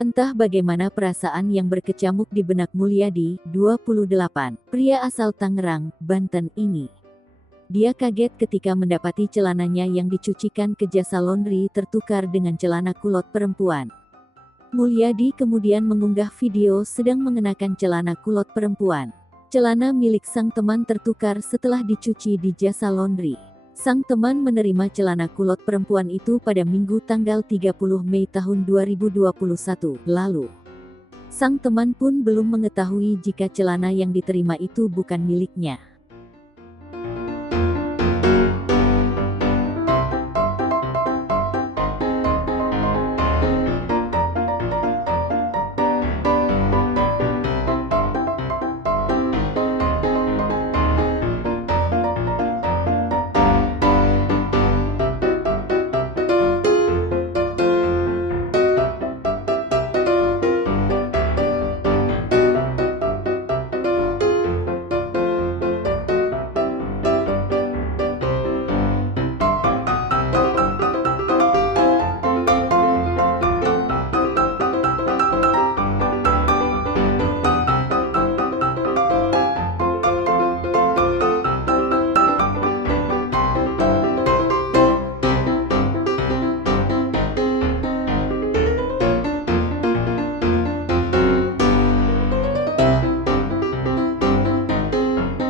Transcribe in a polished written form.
Entah bagaimana perasaan yang berkecamuk di benak Mulyadi, 28, pria asal Tangerang, Banten ini. Dia kaget ketika mendapati celananya yang dicucikan ke jasa laundry tertukar dengan celana kulot perempuan. Mulyadi kemudian mengunggah video sedang mengenakan celana kulot perempuan. Celana milik sang teman tertukar setelah dicuci di jasa laundry. Sang teman menerima celana kulot perempuan itu pada Minggu tanggal 30 Mei tahun 2021 lalu. Sang teman pun belum mengetahui jika celana yang diterima itu bukan miliknya.